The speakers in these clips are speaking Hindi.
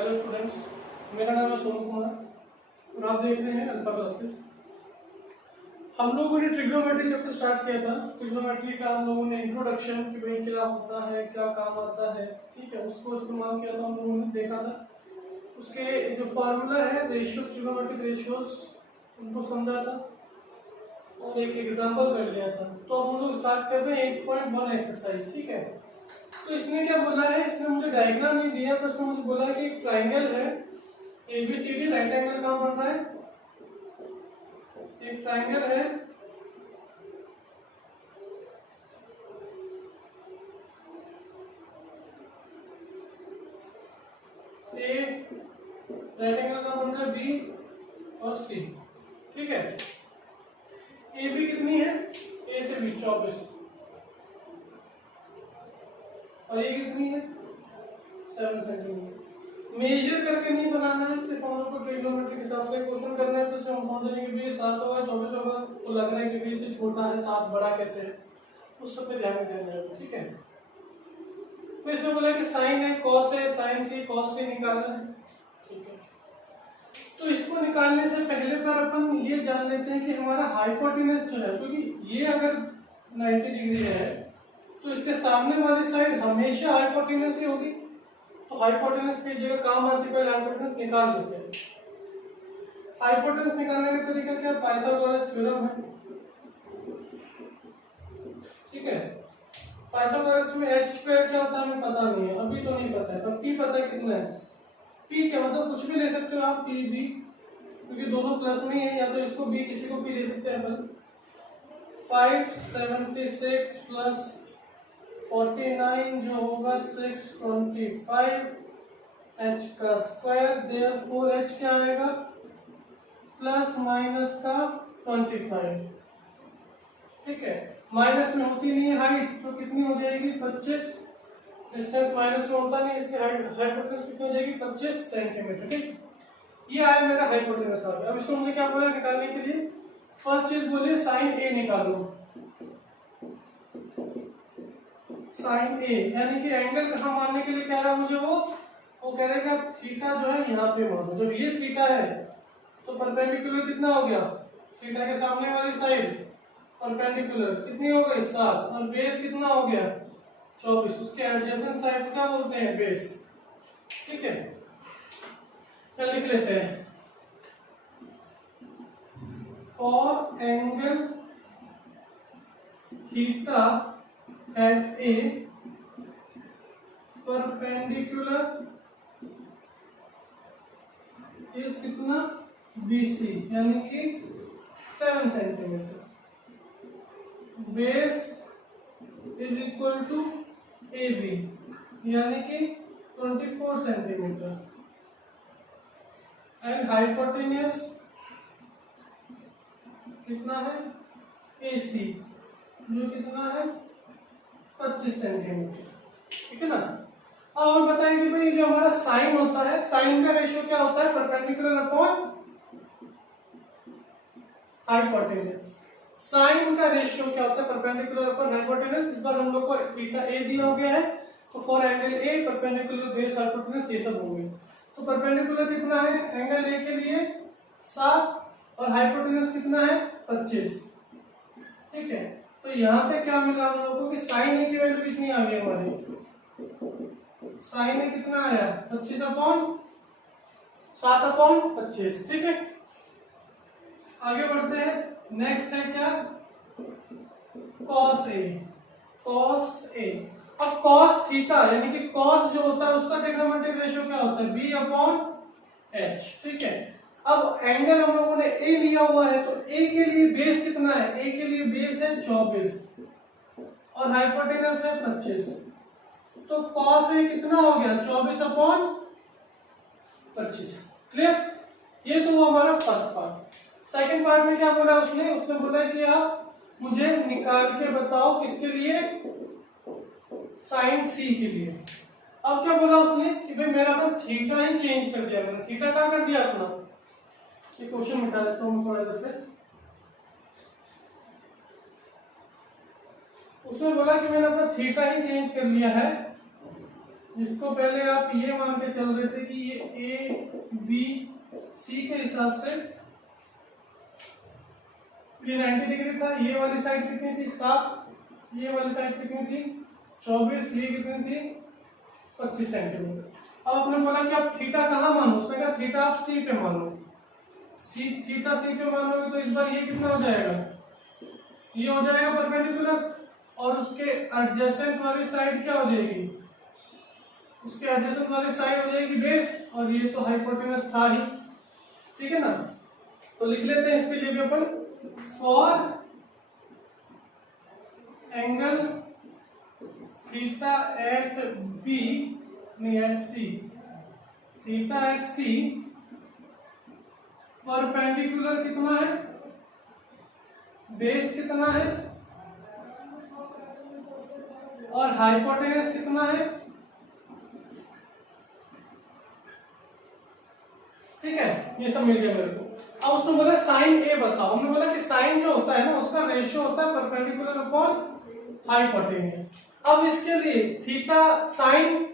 हेलो स्टूडेंट्स, मेरा नाम है सोनू कुमार और आप देख रहे हैं अल्फा क्लासेस। हम लोगों ने ट्रिग्नोमेट्री चैप्टर स्टार्ट किया था। ट्रिग्नोमेट्री का हम लोगों ने इंट्रोडक्शन कि भाई क्या होता है, क्या काम आता है, ठीक है, उसको इस्तेमाल किया था। हम लोगों ने देखा था उसके जो फार्मूला है रेशियोज, ट्रिग्नोमेट्रिक रेशियोज, उनको समझा था और एक एग्जाम्पल कर लिया था। तो हम लोग स्टार्ट करते हैं 8.1 एक्सरसाइज। ठीक है, तो इसने क्या बोला है, इसने मुझे डायग्राम नहीं दिया, पर इसने मुझे बोला कि एक ट्राइंगल है ABCD, राइट एंगल कहाँ बन रहा है, एक ट्राइंगल है A, राइट एंगल कहाँ बन रहा है B और C। ठीक है, AB कितनी है, A से B 24 और ये कितनी है 7 सेंटीमीटर। मेजर करके नहीं बनाना है, सिर्फ हम लोग को ट्रिग्नोमेट्री के हिसाब से क्वेश्चन करना है। तो इसमें हम समझ लेंगे कि ये 7 होगा 24 होगा, तो लग रहा है कि ये तो छोटा है, 7 बड़ा कैसे है, उस सब पे ध्यान देना है। ठीक है, तो इसमें बोला कि साइन है, कॉस है, साइन सी कॉस सी निकालना है। ठीक है, तो इसको निकालने से पहले पर अपन ये जान लेते हैं कि हमारा हाइपोटेनस जो है, क्योंकि ये अगर 90 डिग्री है तो इसके सामने वाली साइड हमेशा हाइपोटेनस ही होगी। तो हाइपोटेनस की जगह काम आती है, पहले हाइपोटेनस निकाल लेते हैं। हाइपोटेनस निकालने का तरीका क्या है, पाइथागोरस थ्योरम है। ठीक है, पाइथागोरस में h स्क्वायर क्या होता है हमें पता नहीं है, अभी तो नहीं पता है, पर p पता है कितना है। p क्या मतलब कुछ भी ले सकते हो आप, p b, क्योंकि दोनों प्लस में ही है, या तो इसको b किसी को p ले सकते हैं अपन। 576 प्लस 49 जो होगा 625 h का स्क्वायर, देयरफॉर h क्या आएगा प्लस माइनस का 25। ठीक है, माइनस में होती नहीं है हाइट, तो कितनी हो जाएगी 25। डिस्टेंस माइनस में होता नहीं, इसकी हाइपोटेनस कितनी हो जाएगी 25 सेंटीमीटर। ठीक, ये आया मेरा हाइपोटेनस आ गया। अब इसको हमने क्या बोला निकालने के लिए, फर्स्ट चीज बोलिए साइन ए निकालो। साइन ए यानी कि एंगल कहाँ मानने के लिए कह रहा है मुझे, वो कह रहेगा थीटा जो है यहाँ पे मानो। जब ये थीटा है तो परपेंडिकुलर कितना हो गया, थीटा के सामने वाली साइड परपेंडिकुलर कितनी हो गई 7, और बेस कितना हो गया 24, उसके एडजेसेंट साइड को क्या बोलते हैं बेस। ठीक है, चल लिख लेते हैं, for angle theta at A perpendicular is कितना BC यानी कि 7 centimetre, base is equal to AB यानी कि 24 सेंटीमीटर, एंड हाइपोटेन्यूज कितना है AC जो कितना है 25 सेंटीमीटर। ठीक है ना। और बताएं कि भाई जो हमारा साइन होता है, साइन का रेशियो क्या होता है, परपेंडिकुलर अपॉन हाइपोटेनस। साइन का रेशियो क्या होता है, परपेंडिकुलर अपॉन हाइपोटेनस। इस बार हम लोग को थीटा ए दिया हो गया है, तो for angle A perpendicular base hypotenuse ये सब हो गए। तो परपेंडिकुलर कितना है एंगल ए के लिए 7 और हाइपोटेनस कितना है 25। ठीक है, तो यहां से क्या मिला हम लोगों को कि साइन ए की वैल्यू कितनी आ गई हमारी, साइन ए कितना आया 25 अपॉन 7 अपॉन 25। ठीक है, आगे बढ़ते हैं। नेक्स्ट है क्या, कॉस ए। कॉस ए, अब कॉस थीटा यानी कि कॉस जो होता है उसका ट्रिग्नोमेट्रिक रेशियो क्या होता है b अपॉन h। ठीक है, अब एंगल हम लोगों ने ए लिया हुआ है, तो ए के लिए बेस कितना है, ए के लिए बेस है 24 और हाइपोटेनस है 25, तो कॉस ए कितना हो गया 24 अपॉन 25। क्लियर, ये तो वो हमारा फर्स्ट पार्ट। सेकंड पार्ट में क्या बोला उसने, उसने बोला कि आप मुझे निकाल के बताओ किसके लिए, साइन सी के लिए। अब क्या बोला उसने कि भाई मेरा अपना थीटा ही चेंज कर दिया, मैंने थीटा क्या कर दिया अपना, ये क्वेश्चन मिटा देता हूँ थोड़ा इधर से। उसने बोला कि मैंने अपना थीटा ही चेंज कर लिया है, जिसको पहले आप ये मान के चल रहे थे कि ये बी सी के हिसाब से ये 90 डिग्री था, ये वाली साइड कितनी थी 7, ये वाली साइड कितनी थी 24, ये कितनी थी 25 सेंटीमीटर। अब आपने बोला कि आप थीटा कहाँ मानो, उसने कहा थीटा आप सी पे मानो, थीटा सी पे मानोगे तो इस बार ये कितना हो जाएगा, ये हो जाएगा परपेंडिकुलर, और उसके एडजेसेंट वाली साइड क्या हो जाएगी, उसके एडजेसेंट वाली साइड हो जाएगी बेस, और ये तो हाइपोटेनस था ही, ठीक है ना। तो लिख लेते हैं इसके लिए भी अपन, for angle theta at B नहीं at C, theta at C perpendicular कितना है, बेस कितना है, और हाइपोटेनस कितना है, ठीक है, ये सब मिल गया मेरे को। अब उसने बोला साइन ए बताओ, हमने बोला कि साइन जो होता है ना उसका रेशियो होता है परपेंडिकुलर अपॉन हाइपोटेनस। अब इसके लिए थीटा साइन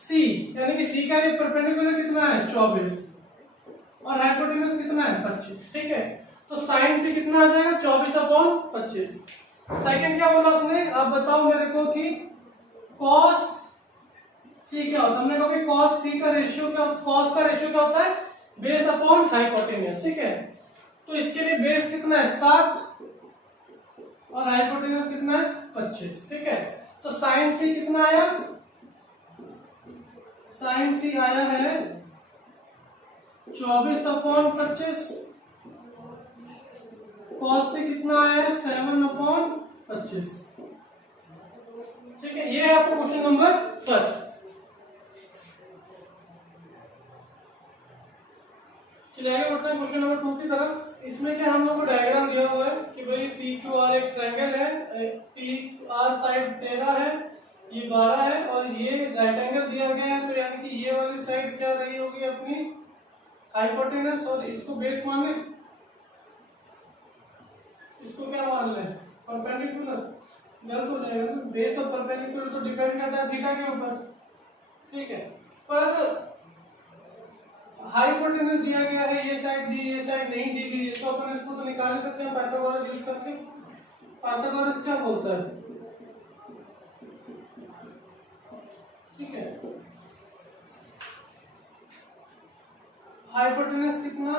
सी यानी कि सी का ये परपेंडिकुलर कितना है 24 और हाइपोटेनस कितना है 25, ठीक है। तो साइन सी कितना आ जाएगा 24 अपॉन 25। सेकंड क्या बोला उसने, अब बताओ मेरे को कि कॉस सी क्या होता है, हमने कहा कि कॉस सी का रेशियो क्या, कॉस का रेशियो क्या होता है बेस अपॉन हाइपोटेनस, ठीक है। तो इसके लिए बेस कितना है 7 और हाइपोटेनस कितना है 25, ठीक है। तो साइन सी कितना आया, साइन सी आया है 24 अपॉन 25, कॉस सी कितना आया है 7 अपॉन 25, ठीक है। ये है आपका क्वेश्चन नंबर फर्स्ट। चलिए आगे बढ़ते हैं क्वेश्चन नंबर 2 की तरफ। इसमें क्या हम लोग को डायग्राम दिया हुआ है कि भाई पी क्यू आर एक ट्रायंगल है, पी आर साइड 13 है, ये 12 है, और ये राइट एंगल दिया गया है, तो यानी कि ये वाली साइड क्या रही होगी अपनी हाइपोटेनस, और इसको बेस माने, इसको क्या मान ले परपेंडिकुलर, गलत हो जाएगा, बेस और परपेंडिकुलर तो डिपेंड करता है थीटा के ऊपर, ठीक है। पर हाइपोटेनस दिया गया है, ये साइड दी, ये साइड नहीं दी गई, तो अपन इसको तो निकाल सकते हैं पाइथागोरस यूज करके। पाइथागोरस क्या बोलता है, ठीक है, हाइपोटेनस कितना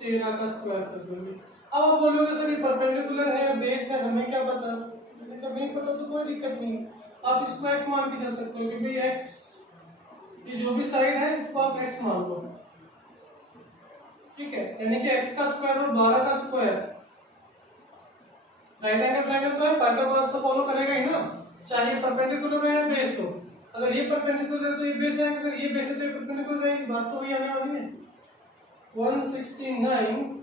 13 का स्क्वायर कर दोगे। अब आप बोलोगे सर ये परपेंडिकुलर है या बेस है, हमें क्या पता, जब नहीं पता तो कोई दिक्कत नहीं, आप इसको x मान के चल सकते हो कि भाई x, ये जो भी साइड है इसको आप x मान लो, ठीक है। यानी कि x का स्क्वायर और 12 का स्क्वायर, राइट एंगल ट्रायंगल तो है, पाइथागोरस तो फॉलो करेगा ही ना, चाहे परपेंडिकुलर हो या बेस हो। अगर ये परपेंडिकुलर है तो ये बेस है, अगर ये बेस है तो ये परपेंडिकुलर है, बात तो वही आने वाली है। 169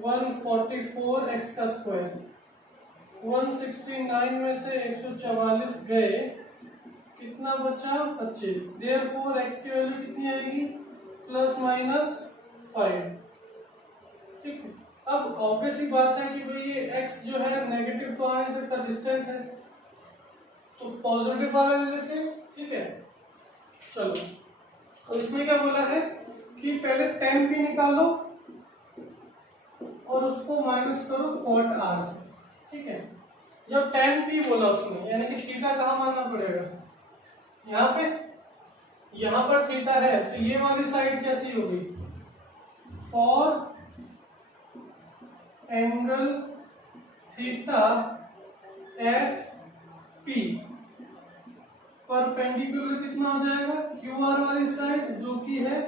144 x का स्क्वायर, 169 में से 144 गए, कितना बचा 25, देयरफॉर x की वैल्यू कितनी आएगी प्लस माइनस 5, ठीक है। अब ऑब्वियस ही बात है कि भाई ये x जो है नेगेटिव तो आ नहीं सकता, डिस्टेंस है, तो पॉजिटिव वाला ले लेते हैं, ठीक है। चलो, तो इसमें क्या बोला है कि पहले tan p निकालो और उसको माइनस करो cot r से, ठीक है। जब tan p बोला उसने, यानी कि थीटा कहाँ मानना पड़ेगा, यहाँ पे, यहाँ पर थीटा है तो ये वाली साइड कैसी होगी, for angle theta at p perpendicular कितना हो जाएगा क्यू आर वाली साइड जो कि है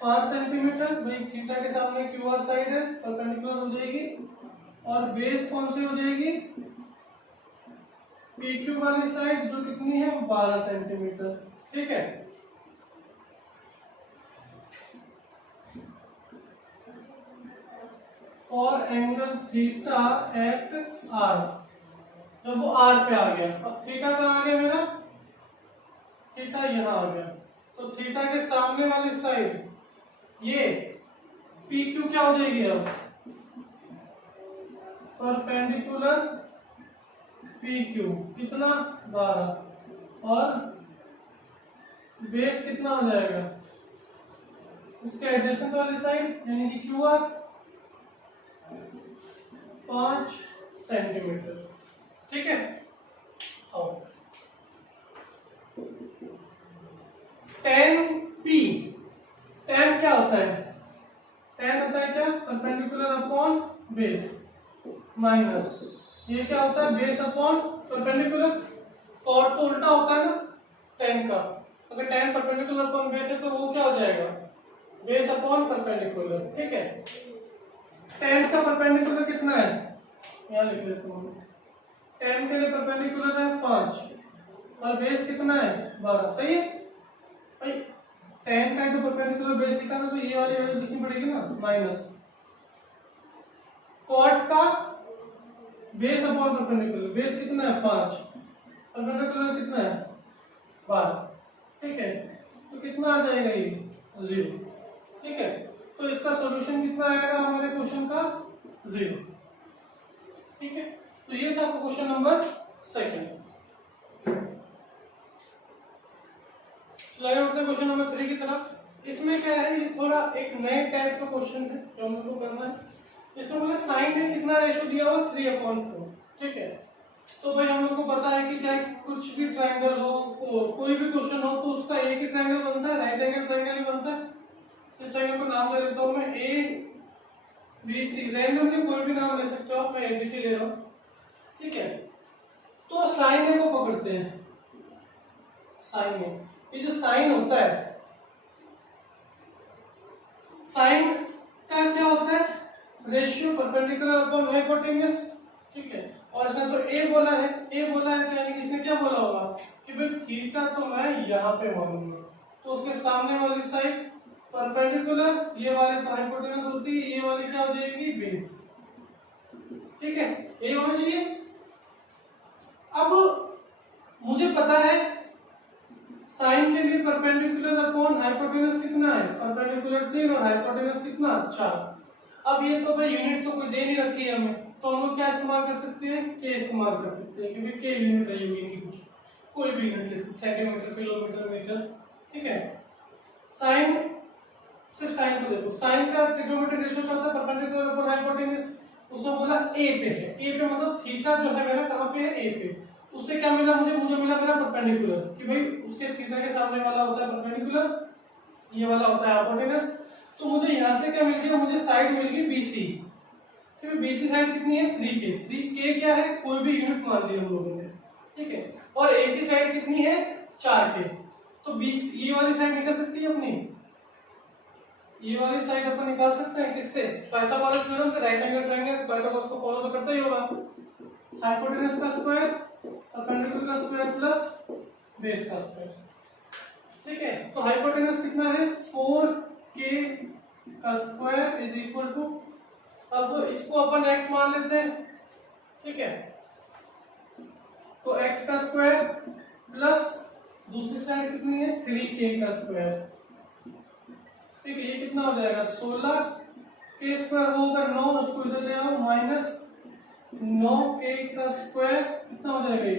5 सेंटीमीटर, भाई थीटा के सामने क्यू आर साइड है, परपेंडिकुलर हो जाएगी, और बेस कौन सी हो जाएगी पी क्यू वाली साइड जो कितनी है 12 सेंटीमीटर, ठीक है। For angle theta at R, जब वो आर पे आ गया, अब थीटा कहाँ आ गया मेरा, थीटा यहाँ आ गया, तो थीटा के सामने वाली साइड ये पी क्यू क्या हो जाएगी अब परपेंडिकुलर पी क्यू कितना 12, और बेस कितना हो जाएगा उसके एडजेसेंट वाली साइड यानी कि क्यू आर 5 सेंटीमीटर। ठीक है। और 10p, 10 क्या होता है? 10 होता है क्या? परपेंडिकुलर अपॉन बेस, माइनस ये क्या होता है? Base upon perpendicular. और तो उल्टा होता है ना 10 का। अगर 10 परपेंडिकुलर अपॉन बेस है तो वो क्या हो जाएगा? Base upon perpendicular. ठीक है। 10 का परपेंडिकुलर कितना है? यहाँ लिख लेता हूँ। 10 के लिए परपेंडिकुलर है 5 और बेस कितना है? 12। सही है भाई। 10 का जो परपेंडिकुलर बेस लिखा था तो ये वाली वैल्यू लिखनी पड़ेगी ना, माइनस कॉट का बेस अपॉन परपेंडिकुलर। बेस कितना है? 5, परपेंडिकुलर कितना है? 12। ठीक है। तो कितना आ जाएगा ये? 0। ठीक है। तो इसका सॉल्यूशन कितना आएगा हमारे क्वेश्चन का? 0। ठीक है। तो ये था क्वेश्चन नंबर 2। क्वेश्चन नंबर 3 की तरफ। इसमें क्या है, ये थोड़ा एक नए टाइप का क्वेश्चन है जो हम लोग को करना है। इसमें बोले साइन में कितना रेशो दिया हुआ? 3/4। ठीक है। तो भाई हम लोग को पता है कि चाहे कुछ भी ट्रायंगल हो, कोई भी क्वेश्चन हो, तो उसका एक ही ट्रायंगल बनता है, राइट एंगल ट्रायंगल ही बनता है। इस ट्रायंगल को नाम दे देता हूं मैं ए बी सी। रैंडमली कोई भी नाम ले सकते हो आप, मैं एबीसी ले रहा हूं। ठीक है। तो साइन को पकड़ते हैं। साइन, ये जो साइन होता है, साइन का क्या होता है? Ratio perpendicular upon hypotenuse. ठीक है। और इसने तो ए बोला है, ए बोला है तो यानी कि इसने क्या बोला होगा कि भाई थीटा तो मैं यहाँ पे मानूंगा, तो उसके सामने वाली साइड परपेंडिकुलर, ये वाली तो हाइपोटेन्यूज होती है, ये वाली क्या हो जाएगी? बेस। ठीक है। ये होना चाहिए। अब मुझे पता है साइन के लिए परपेंडिकुलर अपॉन हाइपोटेन्यूज कितना है? परपेंडिकुलर 3 और हाइपोटेन्यूज कितना? 4। अब ये तो भाई यूनिट तो कोई दे नहीं रखी है हमें, तो हम लोग क्या इस्तेमाल कर सकते हैं? के इस्तेमाल कर सकते हैं, क्योंकि के यूनिट रही हुई है कुछ, कोई भी यूनिट, सेंटीमीटर, किलोमीटर, मीटर। ठीक है। साइन, सिर्फ साइन को देखो, साइन का ट्रिग्नोमेट्रिक रेशियो क्या होता है? Perpendicular upon hypotenuse. उसने बोला ए पे है, ए पे मतलब थीटा जो है मेरा कहां पे है? ए पे। उससे क्या मिला मुझे? मुझे मिला मेरा परपेंडिकुलर, कि भाई उसके थीटा के सामने वाला होता है परपेंडिकुलर, ये वाला होता है हाइपोटेन्यूज। तो मुझे यहां से क्या मिल गया? मुझे साइड मिल गई बीसी। ठीक है। बीसी साइड कितनी है? 3k। 3k क्या है? कोई भी यूनिट मान ली हम लोगों ने। ठीक है। और एसी साइड कितनी है? 4k। तो 20 ये वाली साइड निकल सकती है अपनी, ये वाली साइड अपन निकाल सकते हैं किससे? पाइथागोरस थ्योरम से। राइट एंगल ट्रायंगल पाइथागोरस को फॉलो तो करता ही होगा। हाइपोटेन्यूज का स्क्वायर, परपेंडिकुलर का स्क्वायर प्लस बेस का स्क्वायर। ठीक है। तो हाइपोटेन्यूज कितना है? 4k का स्क्वायर इज इक्वल टू, अब इसको अपन x मान लेते हैं। ठीक है। तो x का स्क्वायर प्लस दूसरी साइड कितनी है? 3k का स्क्वायर। ठीक है। ये कितना हो जाएगा? 16 के स्क्वायर होगा 9, उसको इधर ले आओ, माइनस 9k का स्क्वायर कितना हो जाएगा? ये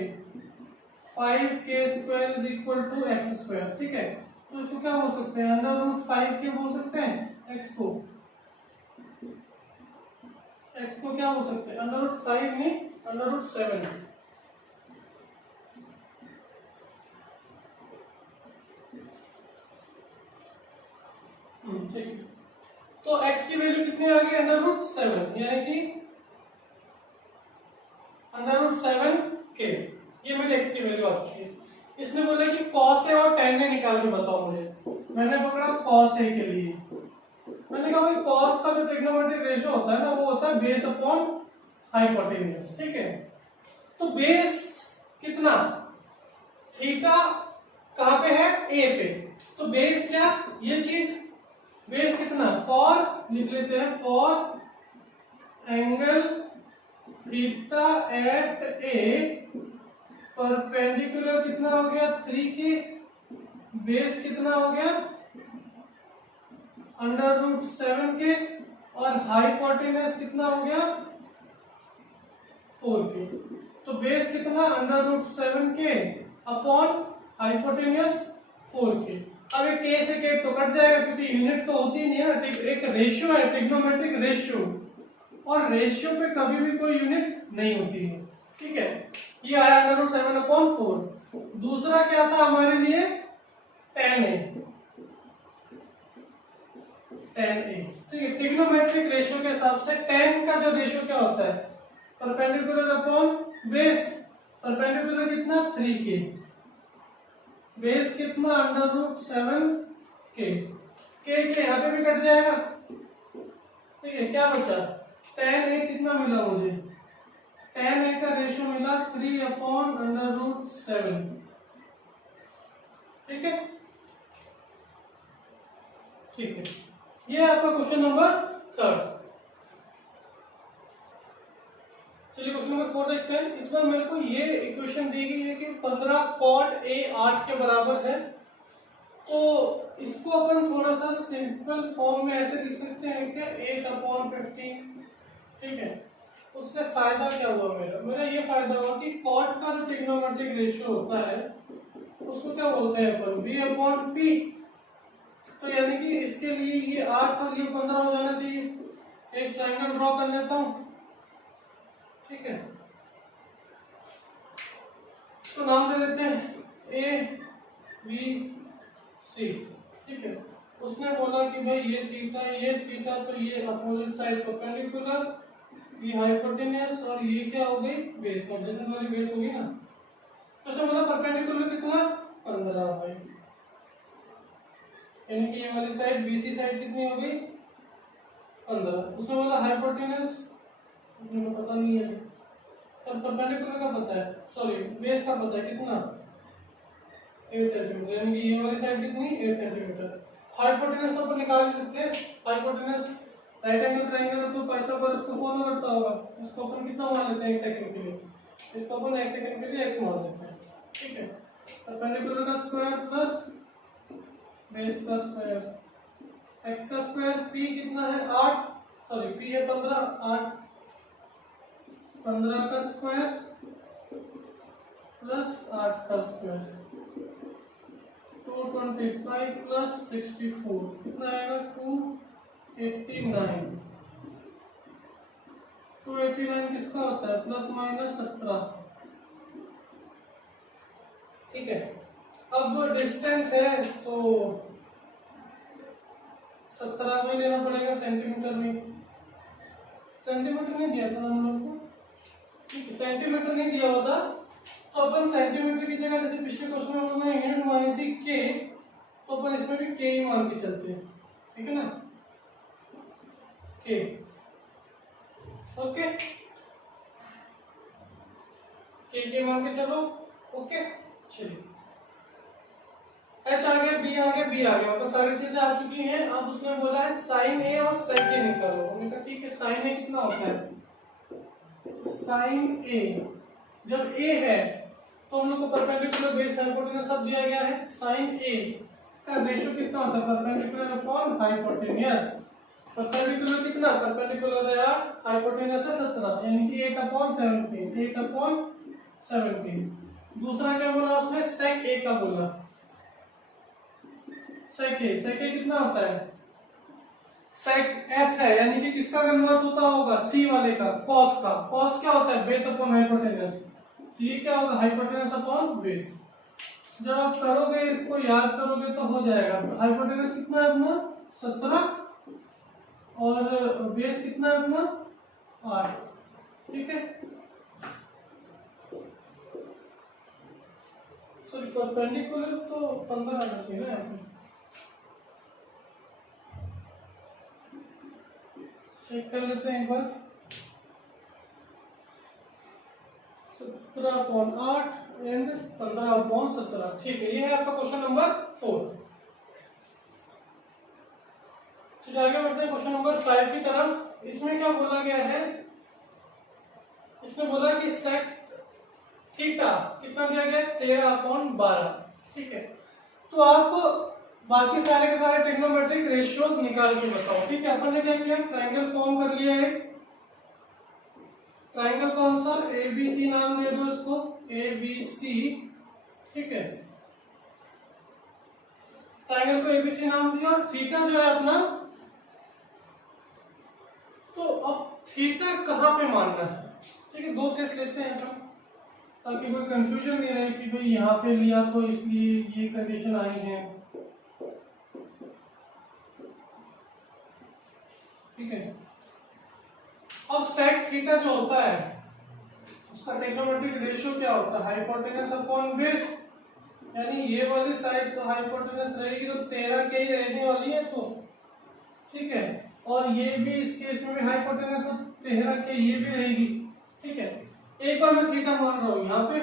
5k square is equal to X square. ठीक है। तो इसको क्या बोल सकते हैं? √5k बोल सकते हैं x को। x को क्या बोल सकते हैं? √5 नहीं, √7। ठीक है। तो x की वैल्यू कितनी आ गई? √7, यानी कि √7k। ये मुझे x की वैल्यू आ चुकी है। इसने बोला कि cos a और tan a निकाल के बताओ मुझे। मैंने पकड़ा cos a के लिए। मैंने कहा भाई cos का जो ट्रिग्नोमेट्रिक रेशियो होता है ना, वो होता है बेस अपॉन हाइपोटेन्यूज। ठीक है। तो बेस कितना? थीटा कहां पे है? ए पे। तो बेस क्या? ये चीज बेस कितना? फॉर लिख लेते हैं, for angle theta at A perpendicular कितना हो गया? 3k। बेस कितना हो गया? √7k। और हाइपोटेन्यूज कितना हो गया? 4k। तो बेस कितना? √7k upon hypotenuse 4k। अब एक के से के तो कट जाएगा क्योंकि यूनिट तो होती ही नहीं है ना, एक रेशियो है, ट्रिग्नोमेट्रिक रेशियो, और रेशियो पे कभी भी कोई यूनिट नहीं होती है, ठीक है। ये आया √7/4। दूसरा क्या था हमारे लिए, tan A, ठीक है। ट्रिग्नोमेट्रिक रेशियो के हिसाब से tan का जो रेशियो क्या होता है, परपेंडिकुलर अपॉन बेस। परपेंडिकुलर कितना 3k, बेस कितना √7k, के यहाँ पे भी कट जाएगा, ठीक है। क्या बचा, tan A कितना मिला मुझे, tan A का रेशियो मिला 3/√7, ठीक है, ठीक है। ये आपका क्वेश्चन नंबर 3। चलिए क्वेश्चन नंबर 4 देखते हैं। इस बार मेरे को ये इक्वेशन दी गई है कि 15 cot A 8 के बराबर है, तो इसको अपन थोड़ा सा सिंपल फॉर्म में ऐसे लिख सकते हैं कि 8/15, ठीक है। उससे फायदा क्या हुआ मेरा ये फायदा हुआ कि cot का जो ट्रिग्नोमेट्रिक रेशियो होता है उसको क्या बोलते हैं अपन, B/P। तो यानी कि इसके लिए ये 8 और ये 15 हो जाना चाहिए। एक ट्रायंगल ड्रॉ कर लेता हूं, ठीक है। तो नाम दे देते हैं ABC, ठीक है। उसने बोला कि भाई ये थीटा, तो ये अपोजिट साइड परपेंडिकुलर, ये हाइपोटेन्यूस, और ये क्या हो गई, बेस, एडजेसेंट वाली बेस होगी ना। तो उसने बोला परपेंडिकुलर कितना 15 भाई, यानी कि ये वाली साइड BC साइड कितनी हो गई 15। उसने बोला हाइपोटेन्यूस मुझे पता नहीं है, पर परपेंडिकुलर का पता है, सॉरी बेस का पता है कितना 8 सेंटीमीटर, यानी कि ये वाली साइड कितनी 8 सेंटीमीटर। हाइपोटेन्यूस तो अपन निकाल सकते हैं, हाइपोटेन्यूस राइट एंगल ट्रायंगल तो पाइथागोरस को फॉलो करता होगा, इसको अपन कितना मान लेते हैं 1 सेकंड के लिए, इसको अपन 1 सेकंड के लिए x मान लेते हैं, ठीक है। परपेंडिकुलर का स्क्वायर प्लस बेस का स्क्वायर, x का स्क्वायर, p कितना है 8, सॉरी p है 15, 8 15 का स्क्वायर प्लस 8 का स्क्वायर, 225 प्लस 64 कितना आएगा 289। 289 किसका होता है, ±17, ठीक है। अब डिस्टेंस है तो 17 में लेना पड़ेगा सेंटीमीटर में, सेंटीमीटर नहीं दिया था हम लोग को, ठीक है। सेंटीमीटर नहीं दिया होता तो अपन सेंटीमीटर की जगह, जैसे पिछले क्वेश्चन में हम लोगों ने यूनिट मानी थी के, तो अपन इसमें भी के ही मान के चलते हैं, ठीक है ना, के, ओके, के मान के चलो, ओके। चलिए एच आ गया, बी आ गया, बी आ गया, मतलब सारी चीजें आ चुकी हैं। अब उसने बोला है साइन ए और सेक ए निकालो। हमने कहा ठीक है, साइन ए कितना होता है, साइन ए जब ए है तो हम लोग को परपेंडिकुलर बेस हाइपोटेन्यूस सब दिया गया है। साइन ए का रेशियो कितना होता है, परपेंडिकुलर अपॉन हाइपोटेन्यूस। परपेंडिकुलर कितना, परपेंडिकुलर है 8, हाइपोटेन्यूस है 17, यानी कि 8/17, 8/17। दूसरा क्या बोला उसने, सेक ए का बोला, सेक ए कितना होता है, सेक एस है, यानी कि किसका कन्वर्स होता होगा, सी वाले का, कॉस का। कॉस क्या होता है, बेस अपॉन हाइपोटेन्यूस, ये क्या होगा, हाइपोटेन्यूस अपॉन बेस। जब आप करोगे, इसको याद करोगे तो हो जाएगा। हाइपोटेन्यूस कितना है अपना 17 और बेस कितना है अपना 8, ठीक है। सॉरी परपेंडिकुलर तो 15 आना चाहिए ना यहाँ पे, चेक कर लेते हैं एक बार। 17/8 एंड 15/17, ठीक है। ये है आपका क्वेश्चन नंबर 4। चलिए आगे बढ़ते हैं क्वेश्चन नंबर 5 की तरफ। इसमें क्या बोला गया है, इसमें बोला कि सेक थीटा कितना दिया गया, 13/12, ठीक है। तो आप बाकी सारे के सारे ट्रिग्नोमेट्रिक रेशियोज निकाल के बताओ, ठीक है। अपन ने क्या किया, ट्रायंगल फॉर्म कर लिया है। ट्रायंगल कौन सा, एबीसी नाम दे दो इसको, एबीसी, ठीक है। ट्राइंगल को एबीसी नाम दिया और थीटा जो है अपना। तो अब थीटा कहाँ पे मानना है, ठीक है, दो केस लेते हैं अपन ताकि कोई कंफ्यूजन नहीं रहे कि भाई यहाँ पे लिया तो इसलिए ये कंडीशन आई है, ठीक है। अब सेक थीटा जो होता है उसका ट्रिग्नोमेट्रिक रेशियो क्या होता है, हाइपोटेनस अपॉन बेस, यानी ये वाली साइड तो हाइपोटेनस रहेगी तो 13 के ही रहने वाली है, तो ठीक है, और ये भी इस केस में भी हाइपोटेनस 13 के ये भी रहेगी, ठीक है। एक बार मैं थीटा मान रहा हूं, यहाँ पे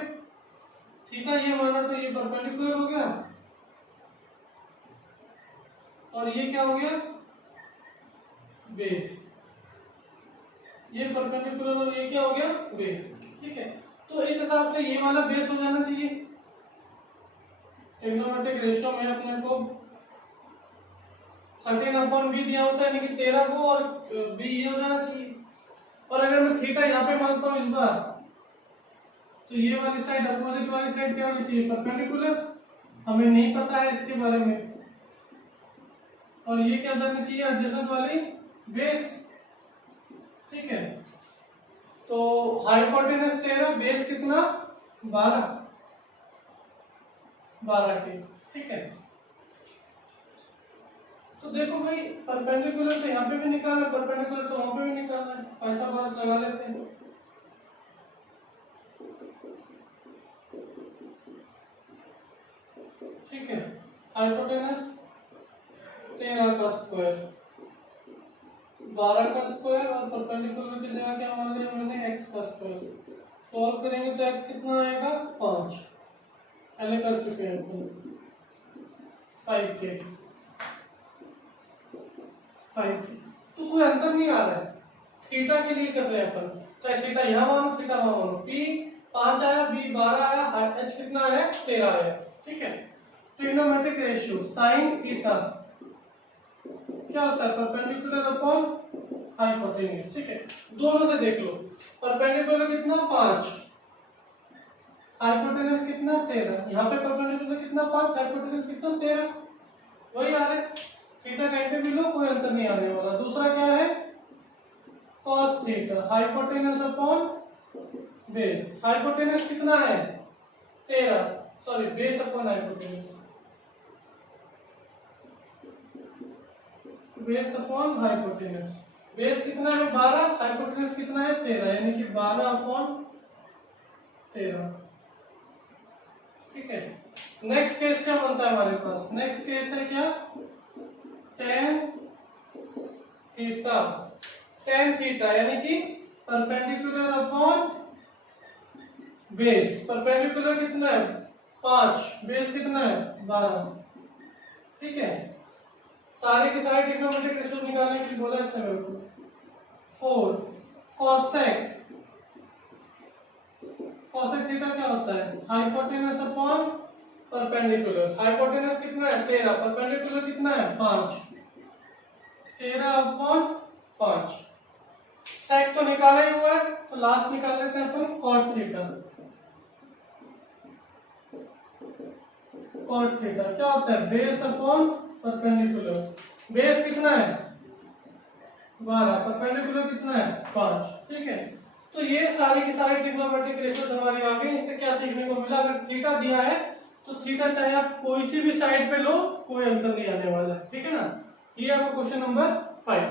थीटा ये माना तो ये परपेंडिकुलर हो गया और ये क्या हो गया, बेस, ये परपेंडिकुलर और ये क्या हो गया, बेस, ठीक है। तो इस हिसाब से ये वाला बेस हो जाना चाहिए। ट्रिग्नोमेट्रिक रेशियो में अपने को 13/b दिया होता है, यानी कि 13 को, और b ये हो जाना चाहिए। और अगर मैं थीटा यहाँ पे मानता हूँ इस बार, तो ये वाली साइड अपोजिट वाली साइड क्या होनी चाहिए, परपेंडिकुलर, हमें नहीं पता है इसके बारे में, और ये क्या जानी चाहिए, एडजेसेंट वाली बेस, ठीक है। तो हाइपोटेनस 13, बेस कितना, 12 के, ठीक है। तो देखो भाई परपेंडिकुलर तो यहाँ पे भी निकालना है, परपेंडिकुलर तो वहां पे भी निकालना है, पाइथागोरस लगा लेते हैं। ठीक है, हाइपोटेनस 13 का स्क्वायर, 12 का स्क्वायर, और परपेंडिकुलर की जगह क्या मान लिया मैंने, x का स्क्वायर। सॉल्व करेंगे तो x कितना आएगा, 5, पहले कर चुके हैं अपन, 5 तो कोई अंतर नहीं आ रहा है, थीटा के लिए कर रहे हैं अपन, चाहे थीटा यहाँ मानो थीटा वहां मानो, p 5 आया, b 12 आया, h कितना है, 13 आया, ठीक है। ट्रिग्नोमेट्रिक रेशियो साइन थीटा क्या होता है, परपेंडिकुलर अपॉन हाइपोटेन्यूज, ठीक है। दोनों से देख लो, परपेंडिकुलर कितना 5, हाइपोटेन्यूज कितना 13, यहाँ पे परपेंडिकुलर कितना 5, हाइपोटेन्यूज कितना 13, वही आ रहा है। थीटा कहीं पे भी लो कोई अंतर नहीं आने वाला। दूसरा क्या है, cos theta, hypotenuse upon base, hypotenuse कितना है 13, sorry base upon hypotenuse, base upon hypotenuse, base कितना है 12, हाइपोटेन्यूज कितना है 13, यानी कि 12 अपॉन 13, ठीक है। नेक्स्ट केस क्या बनता है हमारे पास, नेक्स्ट केस है क्या, tan थीटा, tan थीटा यानी कि परपेंडिकुलर अपॉन बेस, परपेंडिकुलर कितना है 5, बेस कितना है 12, ठीक है। सारे के सारे ट्रिग्नोमेट्रिक रेशियो निकालने के लिए बोला इसने मेरे को। 4 cosec, cosec थीटा क्या होता है, हाइपोटेनस अपॉन परपेंडिकुलर, हाइपोटेनस कितना है 13, परपेंडिकुलर कितना है 5, 13 अपॉन 5। सेक तो निकाला ही हुआ है, तो लास्ट निकाल लेते हैं अपन cot थीटा। cot थीटा क्या होता है, बेस अपॉन परपेंडिकुलर, बेस कितना है 12, परपेंडिकुलर कितना है 5, ठीक है। तो ये सारी की सारी ट्रिग्नोमेट्रिक रेशियोज हमारी आ गई। इससे क्या सीखने को मिला, अगर थीटा दिया है तो थीटा चाहे आप कोई सी भी साइड पे लो कोई अंतर नहीं आने वाला है, ठीक है ना। ये आपका क्वेश्चन नंबर 5।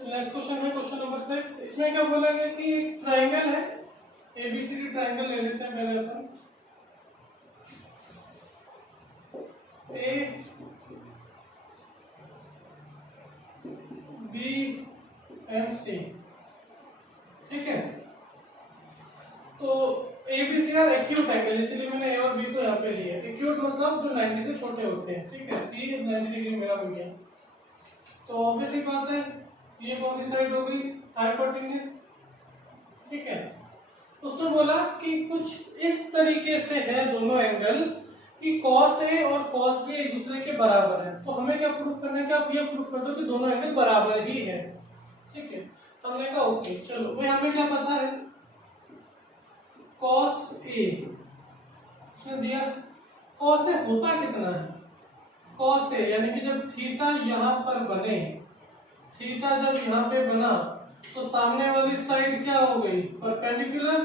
नेक्स्ट क्वेश्चन है क्वेश्चन नंबर 6। इसमें क्या बोला गया कि एक ट्राइंगल है, एबीसीडी ट्राइंगल ले लेते हैं पहले अपन। ए बी एंड सी, ठीक है। तो एबीसी यार एक्यूट एंगल, इसलिए मैंने ए और बी को यहाँ पे लिया। एक्यूट मतलब जो 90 से छोटे होते हैं, ठीक है। सी 90 डिग्री मेरा बन गया। तो ऑब्वियसली बात है, ये कौन सी साइड हो गई, हाइपोटेन्यूज, ठीक है। उसने बोला कि कुछ इस तरीके से है दोनों एंगल कि cos A और cos B एक दूसरे के बराबर है। तो हमें क्या प्रूफ करना है कि आप ये प्रूफ कर दो कि दोनों एंगल बराबर ही है, ठीक है। हमने कहा ओके चलो भाई, हमें क्या पता है cos A उसने दिया कॉस ए होता कितना है, कॉस ए यानी कि जब थीटा यहाँ पर बने, थीटा जब यहाँ पे बना तो सामने वाली साइड क्या हो गई परपेंडिकुलर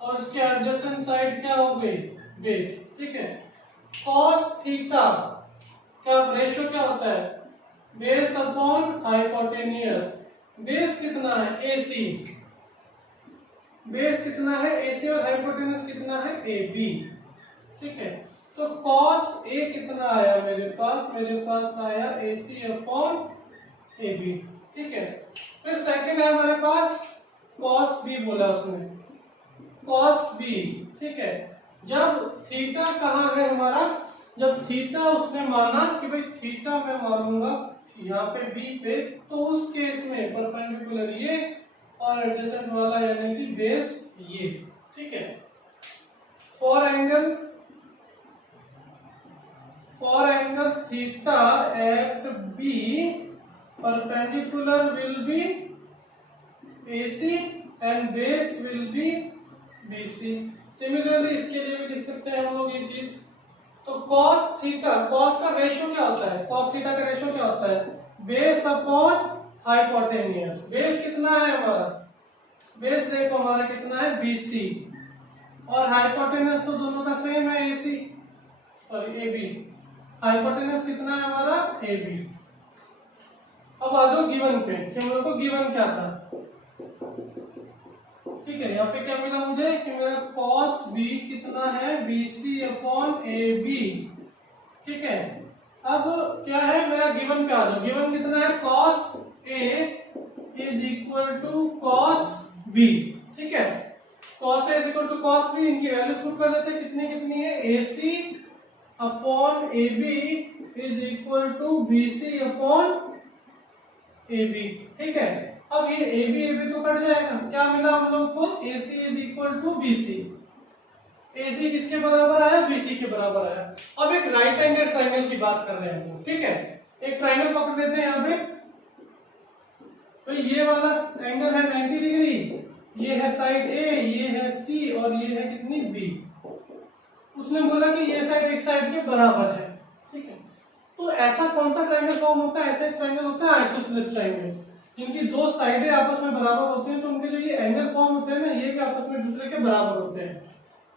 और उसके एडजेसेंट साइड क्या हो गई बेस, ठीक है। कॉस थीटा का रेशियो क्या होता है बेस अपॉन हाइपोटेनियस, बेस कितना है AC, बेस कितना है AC और हाइपोटेनस कितना है AB, ठीक है। तो cos A कितना आया मेरे पास आया AC अपॉन AB, ठीक है। फिर सेकंड है हमारे पास cos B बोला उसने, cos B, ठीक है। जब थीटा कहाँ है हमारा, जब थीटा उसने माना कि भाई थीटा मैं मारूंगा यहाँ पे B पे, तो उस केस में परपेंडिकुलर ये और एडजेसेंट वाला यानी कि बेस ये, ठीक है। For angle theta at B perpendicular will be AC and base will be BC। Similarly इसके लिए भी लिख सकते हैं हम लोग ये चीज। तो cos थीटा, cos का रेशियो क्या होता है, cos थीटा का रेशियो क्या होता है बेस अपॉन हाइपोटेनियस। बेस कितना है हमारा, बेस देखो हमारा कितना है BC और हाइपोटेनियस तो दोनों का सेम है AC सॉरी AB, हाइपोटेनियस कितना है हमारा AB। अब आ जाओ गिवन पे कि हम लोग को गिवन क्या था, ठीक है। यहाँ पे क्या मिला मुझे कि मेरा cos B कितना है BC अपॉन AB, ठीक है। अब क्या है मेरा गिवन पे आ जाओ, गिवन कितना है cos A is equal to cos B, ठीक है। cos A is equal to cos B, इनकी वैल्यूज पुट कर देते हैं, कितनी कितनी है AC upon AB is equal to BC upon AB, ठीक है। अब ये AB तो कट जाएगा, क्या मिला हम लोग को AC is equal to BC, AC किसके बराबर आया BC के बराबर आया। अब एक राइट एंगल ट्राइंगल की बात कर रहे हैं हम लोग, ठीक है। एक ट्राइंगल पकड़ लेते हैं यहाँ पे, तो ये वाला एंगल है 90 डिग्री, ये है साइड A, ये है C और ये है कितनी B। उसने बोला कि ये साइड इस साइड के बराबर है, ठीक है। तो ऐसा कौन सा ट्राइंगल फॉर्म होता है, ऐसा एक ट्राइंगल होता है आइसोसेलेस ट्राइंगल, जिनकी दो साइडें आपस में बराबर होती हैं, तो उनके जो ये एंगल फॉर्म होते हैं ना, ये भी आपस में दूसरे के बराबर होते हैं,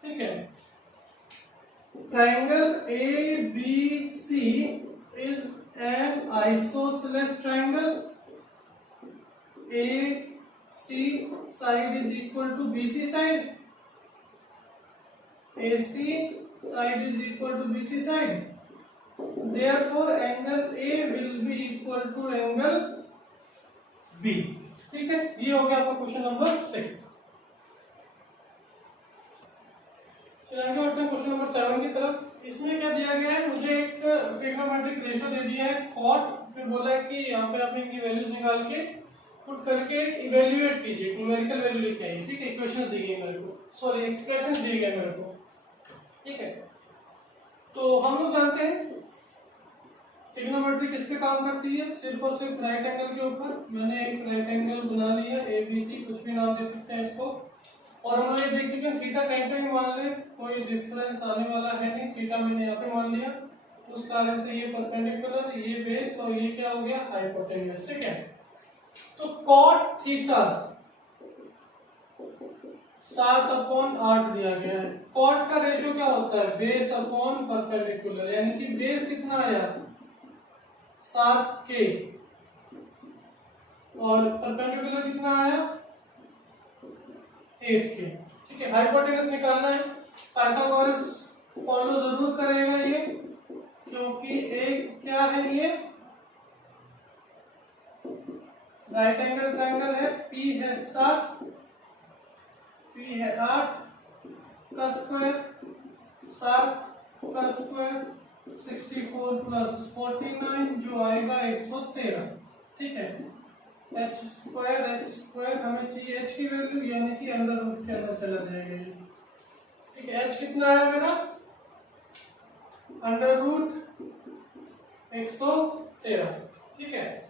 ठीक है। Triangle ABC is an isosceles triangle, AC side is equal to BC side, AC side is equal to BC side, therefore angle A will be equal to angle B, ठीक है। ये हो गया आपका क्वेश्चन नंबर 6। चलिए बढ़ते हैं क्वेश्चन नंबर 7 की तरफ। इसमें क्या दिया गया है, मुझे एक ट्रिग्नोमेट्रिक रेशियो दे दिया है cot, फिर बोला है कि यहाँ पे आप इनकी वैल्यूज निकाल के पुट करके इवेल्युएट कीजिए, न्यूमेरिकल वैल्यू लेके आइए, ठीक है। इक्वेशंस दी गई मेरे को, सॉरी एक्सप्रेशंस दी गई मेरे को, ठीक है। तो हम लोग जानते हैं ट्रिग्नोमेट्री किस पे काम करती है, सिर्फ और सिर्फ राइट एंगल के ऊपर। मैंने एक राइट एंगल बना लिया ABC, कुछ भी नाम दे सकते हैं इसको, और हम लोग ये देख चुके हैं थीटा कहीं पे भी मान ले कोई डिफरेंस आने वाला है नहीं, थीटा मैंने यहाँ पे मान लिया, उस कारण से ये परपेंडिकुलर, ये बेस और ये क्या हो गया हाइपोटेन्यूस, ठीक है। तो कॉट थीटा 7/8 दिया गया है। कॉट का रेशियो क्या होता है बेस अपॉन परपेंडिकुलर, यानी कि बेस कितना आया 7K और परपेंडिकुलर कितना आया 8K, ठीक है। हाइपोटेनस निकालना है, पाइथागोरस फॉलो जरूर करेगा ये, क्योंकि एक क्या है ये राइट एंगल ट्राइंगल है, P है 7, P है 8 का स्क्वायर, 7 का स्क्वायर 64 प्लस 49 जो आएगा 113, ठीक है। h स्क्वायर हमें चाहिए h की वैल्यू, यानी कि अंडर रूट के अंदर चला जाएगा ये, ठीक है। h कितना है मेरा अंडर रूट 113, ठीक है।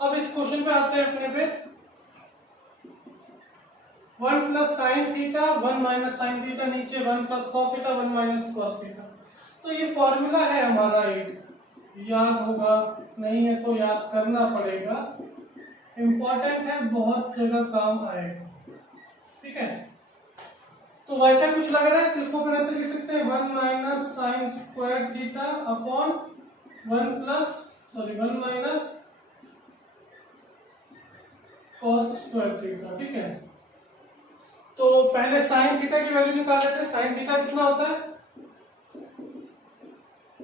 अब इस क्वेश्चन पे आते हैं अपने पे। 1 plus sine theta 1 minus sine theta, नीचे 1 plus cos theta 1 minus cos theta. तो ये फॉर्मूला है हमारा एक, याद होगा, नहीं है तो याद करना पड़ेगा, इंपॉर्टेंट है, बहुत जगह काम आएगा। ठीक है, तो वैसा कुछ लग रहा है तो इसको फिर ऐसे लिख सकते हैं 1 minus sine square theta upon 1 minus cos square theta. ठीक है, तो पहले साइन थीटा की वैल्यू निकाल लेते हैं। साइन थीटा कितना होता है,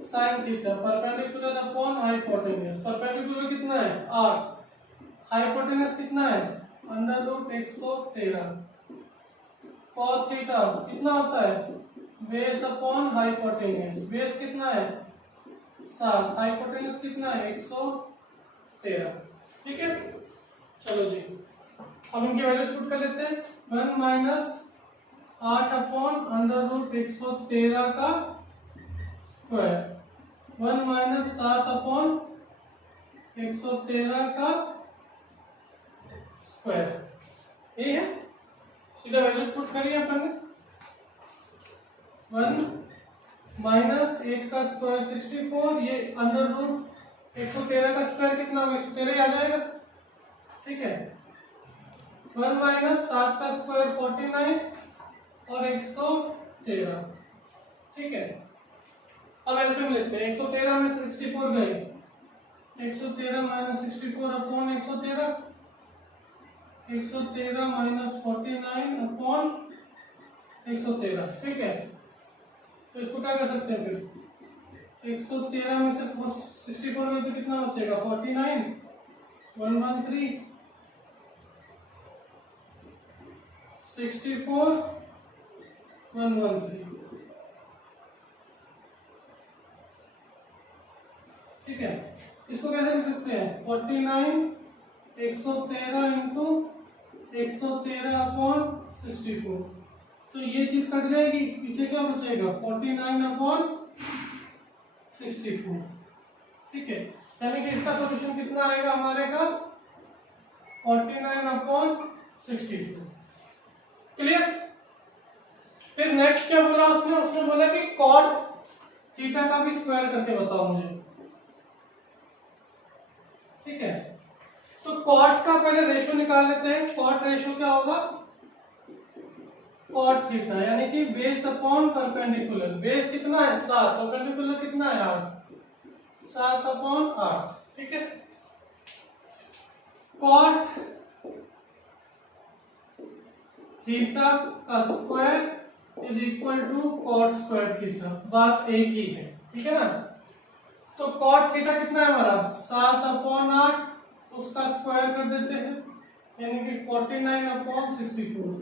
sine theta perpendicular upon hypotenuse. Perpendicular कितना है 8, हाइपोटेन्यूज कितना है अंडर रूट 113। कॉस थीटा कितना होता है बेस अपॉन हाइपोटेन्यूज, बेस कितना है 7, हाइपोटेन्यूज कितना है 113। ठीक है, चलो जी अब इनकी वैल्यूज पुट कर लेते हैं। 1 माइनस 8 अपॉन अंडर रूट 113 का स्क्वायर, 1 माइनस 7 अपॉन 113 का स्क्वायर, ये है। सीधा वैल्यूज पुट करिए अपन ने। 1 माइनस 8 का स्क्वायर 64, ये अंडर रूट 113 का स्क्वायर कितना होगा 113 आ जाएगा। ठीक है, 1 माइनस 7 का स्क्वायर 49 और 113। ठीक है, अब एलसीएम लेते हैं। 113 में से 64 गए, 113 माइनस 64 अपॉन 113, 113 माइनस 49 अपॉन 113। ठीक है, तो इसको क्या कर सकते हैं फिर 113 में से 64 में तो कितना बचेगा 49, 113, 64, 113। ठीक है, इसको कैसे लिख सकते हैं 49 113 इंटू 113 अपॉन 64, तो ये चीज कट जाएगी, पीछे क्या बचेगा 49 अपॉन 64। ठीक है, यानी कि इसका सॉल्यूशन कितना आएगा हमारे का 49 अपॉन 64। क्लियर। फिर नेक्स्ट क्या बोला उसने बोला कि कॉट थीटा का भी स्क्वायर करके बताओ मुझे। ठीक है, तो कॉट का पहले रेशियो निकाल लेते हैं। कॉट रेशियो क्या होगा कॉट थीटा, यानी कि बेस अपॉन परपेंडिकुलर। बेस कितना है 7, परपेंडिकुलर कितना है 8, 7 अपॉन 8। ठीक है, कॉट थीटा का square is equal to cot square theta, बात एक ही है। ठीक है ना, तो कॉट थीटा कितना है हमारा 7 अपॉन 8, उसका स्क्वायर कर देते हैं, यानी कि 49 अपॉन 64,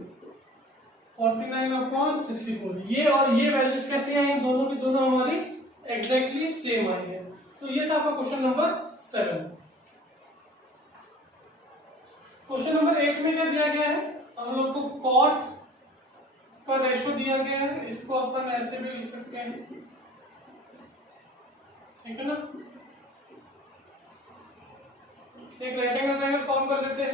49 अपॉन 64। ये और ये वैल्यूज कैसे आई हैं, दोनों की दोनों हमारी एग्जैक्टली सेम आई है। तो ये था आपका क्वेश्चन नंबर 7। क्वेश्चन नंबर 8 में क्या दिया गया है, हम लोग को कॉट का रेशियो दिया गया है, इसको अपन ऐसे भी लिख सकते हैं। ठीक है ना, एक राइट एंगल ट्रायंगल फॉर्म कर देते हैं।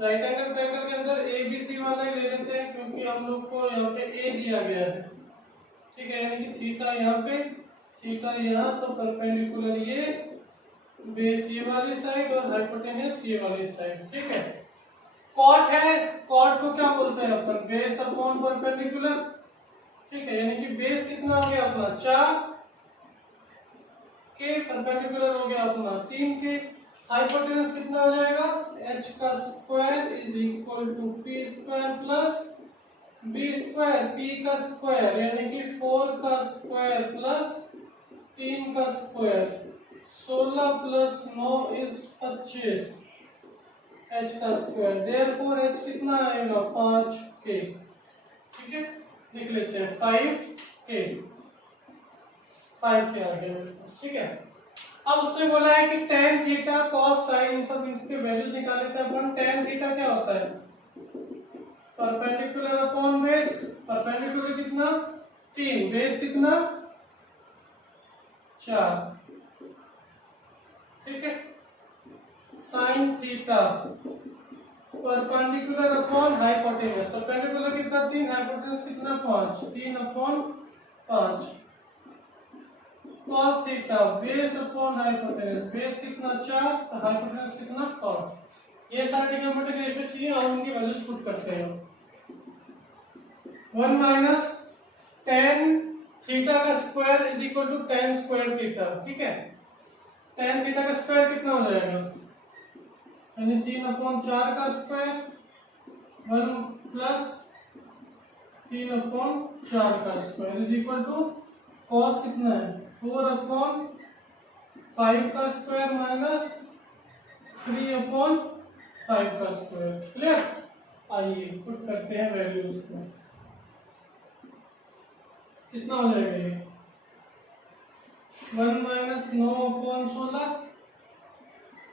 राइट एंगल ट्रायंगल के अंदर ए बी सी वाला ही ले लेते हैं, क्योंकि हम लोग को यहाँ पे ए दिया गया है। ठीक है, यानी कि थीटा यहाँ पे, थीटा यहाँ, तो परपेंडिकुलर ये, बेस ये वाली साइड और हाइपोटेन्यूज ये वाली साइड। ठीक है, कॉट है, कॉट को क्या बोलते हैं अपन बेस अपॉन परपेंडिकुलर। ठीक है, यानी कि बेस कितना हो गया अपना 4 के, परपेंडिकुलर हो गया अपना 3 के, हाइपोटेन्यूज कितना हो जाएगा h का square is equal to p square plus b square, p का स्क्वायर यानी कि 4 का स्क्वायर प्लस 3 का स्क्वायर, 16 प्लस 9 इज 25, h का स्क्वायर, देयरफॉर h कितना आएगा 5 के। ठीक है, लिख लेते हैं 5 के, 5 के आ गया मेरे पास। ठीक है, अब उसने बोला है कि tan थीटा cos sin इन सब इनके वैल्यूज निकाल लेते हैं अपन। tan थीटा क्या होता है परपेंडिकुलर अपॉन बेस, परपेंडिकुलर कितना 3, बेस कितना 4। ठीक है, theta perpendicular upon hypotenuse. Perpendicular कितना 3, हाइपोटेनस कितना 5, 3/5 cos theta base upon hypotenuse, base कितना 4 तो हाइपोटेनस कितना 5। ये सारे ट्रिग्नोमेट्रिक रेशियो चाहिए और उनकी वैल्यूज पुट करते हैं। 1 माइनस tan थीटा का square is equal to tan square theta. ठीक है, tan थीटा का स्क्वायर कितना हो जाएगा, यानी 3/4 का स्क्वायर 1 प्लस 3/4 का square is equal to cos कितना है 4/5 का स्क्वायर माइनस 3/5 का स्क्वायर। क्लियर। आइए पुट करते हैं वैल्यूज को, कितना हो जाएगा ये 1 माइनस 9/16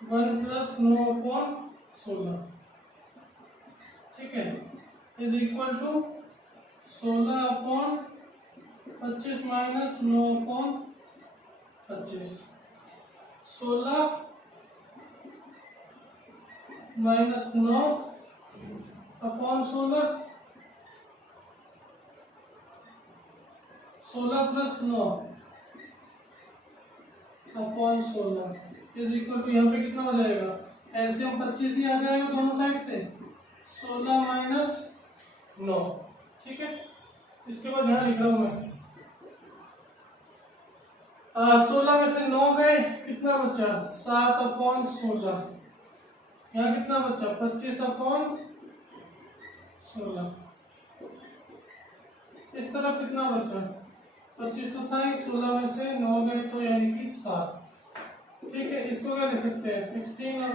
1 प्लस 9/16। ठीक है, is equal to 16/25 minus 9/25। 16 minus 9/16, 16 plus 9/16 is equal to यहाँ पे कितना हो जाएगा, एलसीएम 25 ही आ जाएगा दोनों साइड से, 16 माइनस 9। ठीक है, इसके बाद यहाँ लिख रहा हूँ मैं 16 में से 9 गए, कितना बचा 7/16। यहाँ कितना बचा 25/16। इस तरफ कितना बचा 25 तो था ही, 16 में से 9 गए तो यानी कि 7। ठीक है, इसको क्या लिख सकते हैं 7/16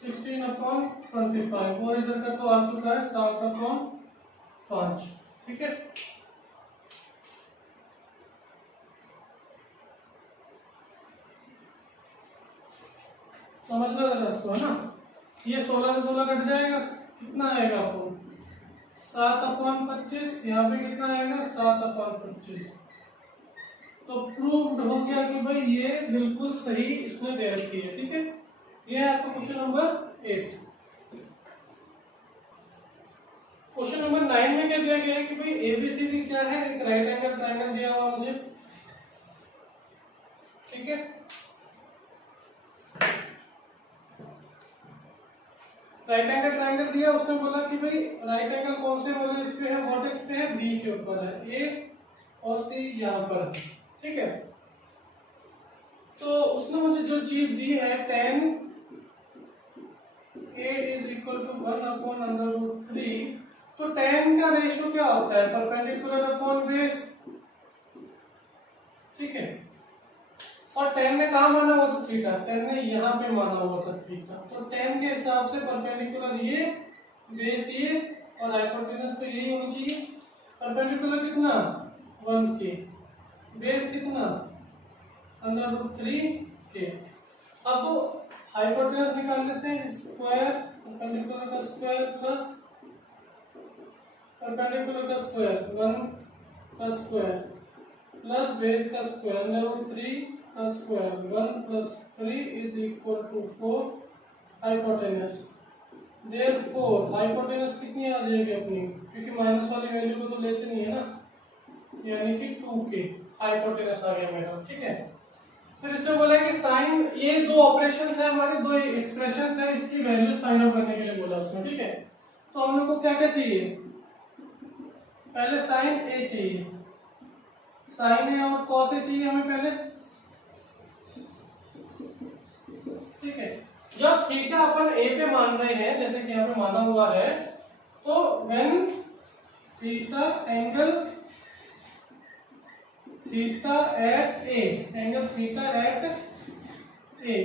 16/25 और इधर का तो आ चुका है 7/5। ठीक है, समझना जरा इसको, है ना। ये 16 से 16 कट जाएगा, कितना आएगा आपको 7/25। यहाँ पे कितना आएगा 7/25। तो प्रूव्ड हो गया कि भाई ये बिल्कुल सही इसमें दे रखी है। ठीक है, ये है आपका क्वेश्चन नंबर 8। क्वेश्चन नंबर 9 में क्या दिया गया है कि भाई एबीसीडी क्या है, एक राइट एंगल ट्रायंगल दिया हुआ मुझे। ठीक है, राइट एंगल ट्रायंगल दिया, उसने बोला कि भाई राइट एंगल कौन से वाले इस पे है, वर्टेक्स पे है, बी के ऊपर है, ए और सी यहाँ पर है। ठीक है, तो उसने मुझे जो चीज दी है tan a is equal to 1/√3। तो tan का रेशियो क्या होता है, परपेंडिकुलर अपॉन बेस। ठीक है, और tan ने कहा माना हुआ था थीटा, tan ने यहाँ पे माना हुआ था थीटा। तो tan के हिसाब से परपेंडिकुलर ये, बेस ये और हाइपोटेनस तो यही होनी चाहिए। परपेंडिकुलर कितना 1 के, बेस कितना √3 के। अब हाइपोटेनस निकाल लेते हैं, स्क्वायर परपेंडिकुलर का स्क्वायर प्लस परपेंडिकुलर का स्क्वायर 1 का स्क्वायर प्लस बेस का स्क्वायर √3 का square 1 + 3 is equal to 4 hypotenuse. Therefore hypotenuse कितनी आ जाएगी अपनी, क्योंकि माइनस वाली वैल्यू को तो लेते नहीं है ना, यानी कि 2 के हाइपोटेनस आ गया मेरा। ठीक है, फिर इसमें बोला कि साइन, ये दो ऑपरेशंस है हमारे, दो एक्सप्रेशंस है, इसकी वैल्यू फाइंड आउट करने के लिए बोला उसमें। ठीक है, तो हम लोग को क्या क्या चाहिए, पहले साइन ए चाहिए, साइन ए और कॉस ए चाहिए हमें पहले। ठीक है, जब थीटा अपन ए पे मान रहे हैं, जैसे कि यहाँ पे माना हुआ है, तो when theta angle theta at A, angle theta at A,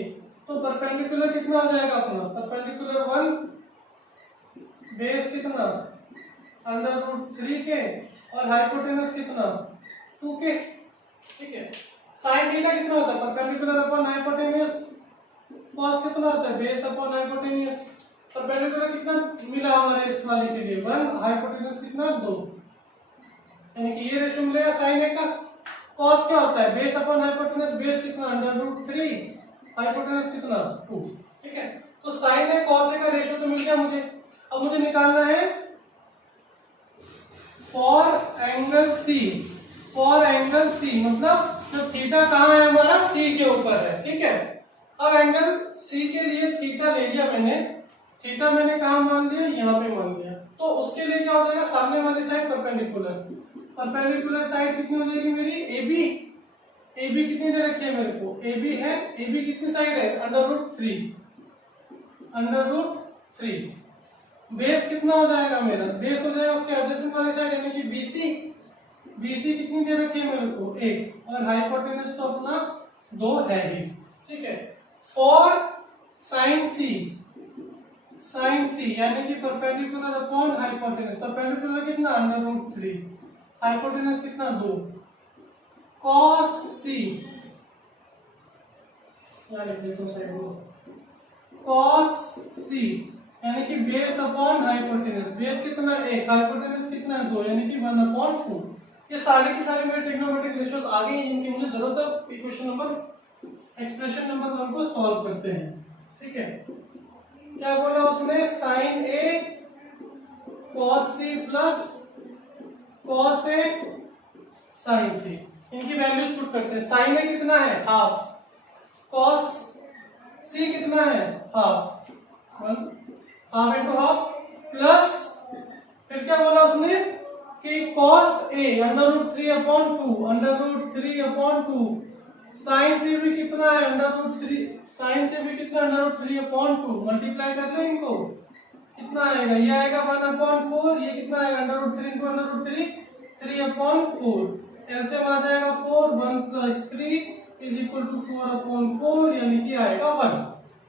तो परपेंडिकुलर कितना आ जाएगा अपना, परपेंडिकुलर 1, बेस कितना √3 के और हाइपोटेनस कितना 2 के। ठीक है, साइन थीटा कितना होता है, परपेंडिकुलर अपॉन हाइपोटेनस, कॉस कितना होता है, बेस अपॉन हाइपोटेनस। परपेंडिकुलर कितना मिला हमारे इस वाले के लिए 1, हाइपोटेनस कितना 2, यानी कि ये रेशियो मिलेगा साइन ए का। कॉस क्या होता है, बेस अपॉन हाइपोटेनस, बेस कितना √3 हाइपोटेनस कितना 2, ठीक है। तो साइन ए कॉस ए का रेशियो तो मिल गया मुझे। अब मुझे निकालना है for angle C, for angle C मतलब जो थीटा कहाँ है हमारा सी के ऊपर है, ठीक है। अब एंगल सी के लिए थीटा ले लिया मैंने, थीटा मैंने कहा मान लिया, यहाँ पे मान लिया। तो उसके लिए क्या हो जाएगा, सामने वाली साइड परपेंडिकुलर, परपेंडिकुलर साइड कितनी हो जाएगी मेरी AB, AB कितनी दे रखी है मेरे को, AB है, AB कितनी साइड है √3, √3। बेस कितना हो जाएगा मेरा, बेस हो जाएगा उसके एडजेसेंट वाली साइड यानी कि BC, BC कितनी दे रखी है मेरे को 1, और हाइपोटेनस तो अपना 2 है ही, ठीक है। For sine C, sine C यानी कि परपेंडिकुलर अपॉन हाइपोटेनस, परपेंडिकुलर कितना √3, हाइपोटेनस कितना 2, cos C cos C यानी कि बेस अपॉन हाइपोटेनस, बेस कितना 1, हाइपोटेनस कितना 2 यानी कि 1/2। ये सारे की सारी मेरे ट्रिग्नोमेट्रिक रेशियोज आ गई जिनकी मुझे जरूरत है इक्वेशन नंबर, एक्सप्रेशन नंबर 1 को सॉल्व करते हैं, ठीक है। क्या बोला उसने, sign A cos C plus cos A sign सी, इनकी वैल्यूज पुट करते हैं। साइन ए कितना है हाफ, कॉस सी कितना है half, 1 half into half, plus फिर क्या बोला उसने कि कॉस ए √3/2, √3/2, साइन से भी कितना है √3, साइन से भी कितना √3/2, मल्टीप्लाई कर ले इनको, कितना आएगा, ये आएगा 1/4, ये कितना आएगा √3 3/4, एलसीएम आ जाएगा 4, 1 + 3 = 4/4 यानी कि आएगा 1,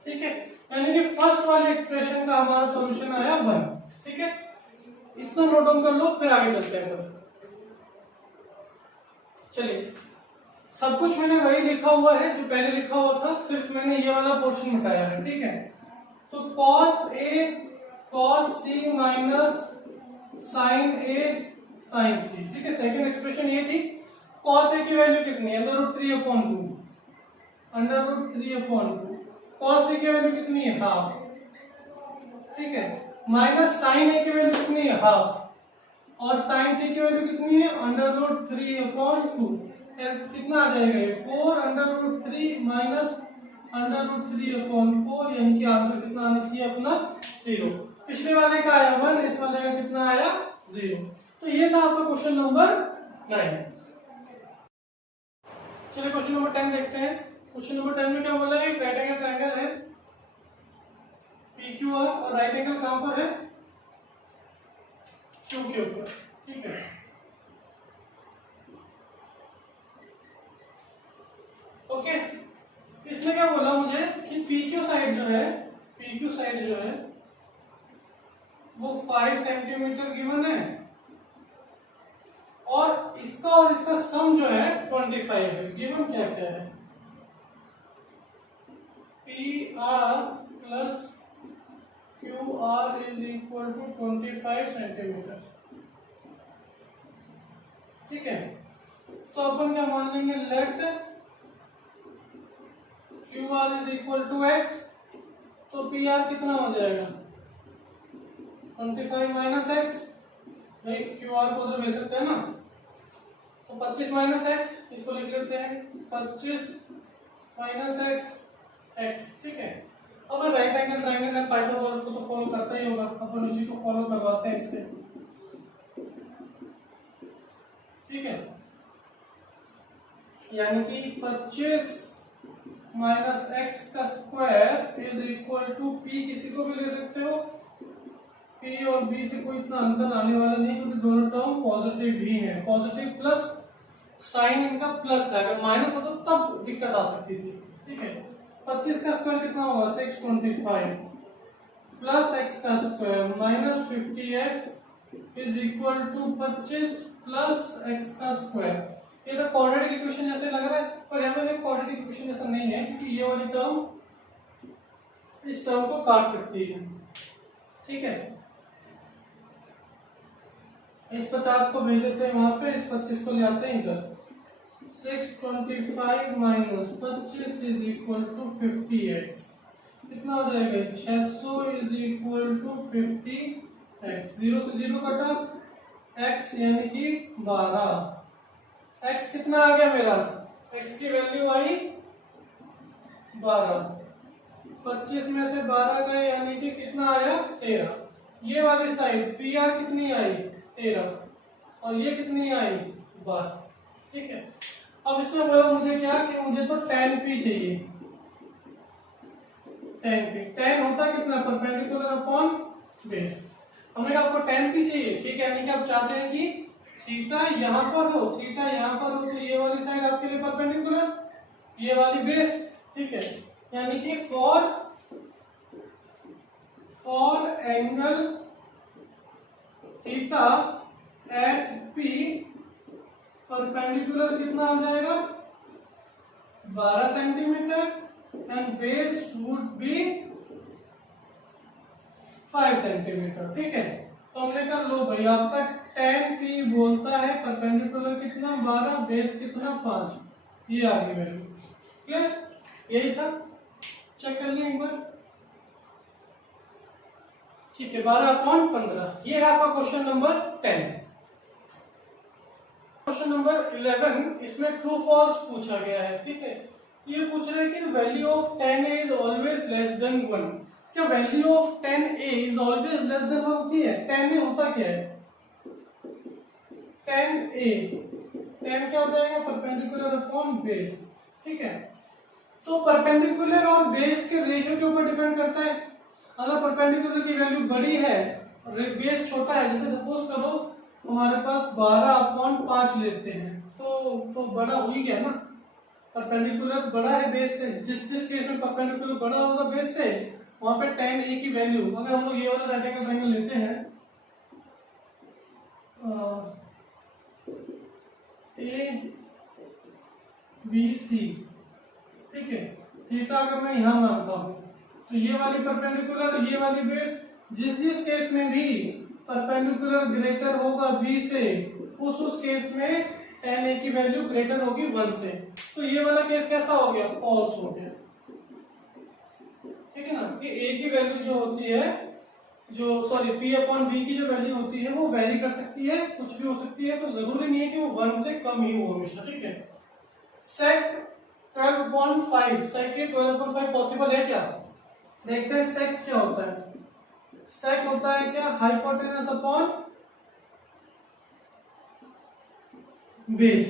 ठीक है। यानी कि फर्स्ट वाली एक्सप्रेशन का हमारा सॉल्यूशन आया 1, ठीक है। इतना नोट डाउन कर लो, फिर आगे चलते हैं। चलिए, सब कुछ मैंने वही लिखा हुआ है जो पहले लिखा हुआ था, सिर्फ मैंने ये वाला पोर्शन मिटाया है, ठीक है। तो cos A cos C minus sin A sin C, ठीक है। सेकंड एक्सप्रेशन ये थी। cos A की वैल्यू कितनी है √3/2, √3/2, cos C की वैल्यू कितनी है हाफ, ठीक है, माइनस sin A की वैल्यू कितनी है हाफ, और sin C की वैल्यू कितनी है √3/2, कितना आ जाएगा ये 4 √3 माइनस √3/4 यानी कि आंसर कितना आना चाहिए अपना 0। पिछले वाले का आया 1, इस वाले का कितना आया 0। तो ये था आपका क्वेश्चन नंबर 9। चलिए क्वेश्चन नंबर 10 देखते हैं। क्वेश्चन नंबर 10 में क्या बोला है, राइट एंगल ट्रायंगल है PQR और राइट एंगल कहां पर है Q के ऊपर, ठीक है। ओके, इसमें क्या बोला मुझे कि PQ साइड जो है, PQ साइड जो है वो 5 सेंटीमीटर गिवन है, और इसका सम जो है 25 है। गिवन क्या क्या है, PR प्लस QR = 25 सेंटीमीटर, ठीक है। तो अपन क्या मान लेंगे, लेट QR = x, तो PR कितना हो जाएगा 25 माइनस x, भाई QR को उधर भेज सकते हैं ना, तो 25 माइनस x, इसको लिख लेते हैं 25 माइनस x, ठीक है। अब राइट एंगल ट्रायंगल है, पाइथागोरस को तो फॉलो करता ही होगा, अपन उसी को फॉलो करवाते हैं इससे, ठीक है। यानी कि 25 माइनस x का स्क्वायर = p, किसी को भी ले सकते हो, p और b से कोई इतना अंतर आने वाला नहीं क्योंकि दोनों टर्म पॉजिटिव ही है, पॉजिटिव प्लस साइन इनका प्लस है, अगर माइनस होता तब दिक्कत आ सकती थी, ठीक है। 25 का स्क्वायर कितना होगा 625 प्लस x का square minus 50x = 25 plus x का स्क्वायर। ये तो क्वाड्रेटिक इक्वेशन जैसे लग रहा है, पर यहाँ पे क्वाड्रेटिक इक्वेशन जैसा नहीं है क्योंकि ये वाली टर्म इस टर्म को काट सकती है, ठीक है। इस 50 को भेज देते हैं वहां पे, इस 25 को ले आते हैं इधर, 625 minus 25 is equal to 50x। कितना हो जाएगा? 600 इज इक्वल टू 50x। 0 से 0 कटा, x यानी कि 12। x कितना आ गया मेरा? x की वैल्यू आई 12। 25 में से 12 गए यानी कि कितना आया? 13। ये वाली साइड पी आर कितनी आई? 13। और ये कितनी आई? 12। ठीक है। अब इसमें बोला मुझे क्या कि मुझे तो tan p चाहिए। tan p, tan होता कितना? Perpendicular upon base. हमने आपको tan p चाहिए, ठीक है, यानी कि आप चाहते हैं कि थीटा यहाँ पर हो, थीटा यहाँ पर हो, तो ये वाली साइड आपके लिए परपेंडिकुलर, ये वाली बेस। ठीक है, यानी कि for angle theta at P perpendicular कितना हो जाएगा? 12 centimetre and base would be 5 centimetre. ठीक है, तो हमने कहा लो भाई आपका tan p बोलता है परपेंडिकुलर कितना? 12, बेस कितना? 5। ये आ गई वैल्यू। क्लियर? यही था, चेक कर लिया एक बार। ठीक है, 12/15। ये है आपका क्वेश्चन नंबर 10। क्वेश्चन नंबर 11, इसमें ट्रू फॉल्स पूछा गया है। ठीक है, ये पूछ रहे हैं कि value of tan a is always less than 1। क्या value of tan a is always less than 1 होती है? tan a होता क्या है? tan a, tan क्या हो जाएगा? Perpendicular upon base. ठीक है, तो परपेंडिकुलर और बेस के रेशियो के ऊपर डिपेंड करता है। अगर परपेंडिकुलर की वैल्यू बड़ी है और बेस छोटा है, जैसे सपोज करो हमारे पास 12/5 लेते हैं, तो बड़ा हो ही गया ना। परपेंडिकुलर बड़ा है बेस से, जिस केस में परपेंडिकुलर बड़ा होगा बेस से, वहां पे tan a की वैल्यू, अगर हम लोग ये वाला राइट एंगल ट्रायंगल लेते हैं ए बी सी, ठीक है, थीटा अगर मैं यहां मानता हूं तो ये वाली परपेंडिकुलर, ये वाली बेस, जिस केस में भी परपेंडिकुलर ग्रेटर होगा बी से, उस केस में tan a की वैल्यू ग्रेटर होगी 1 से। तो ये वाला केस कैसा हो गया? फॉल्स हो गया। ठीक है ना, कि a की वैल्यू जो होती है, p अपॉन b की जो वैल्यू होती है वो वेरी कर सकती है, कुछ भी हो सकती है, तो जरूरी नहीं है कि वो 1 से कम ही हो हमेशा। ठीक है, sec 12/5, sec के 12/5 पॉसिबल है क्या? देखते हैं sec क्या होता है। sec होता है क्या? Hypotenuse upon base.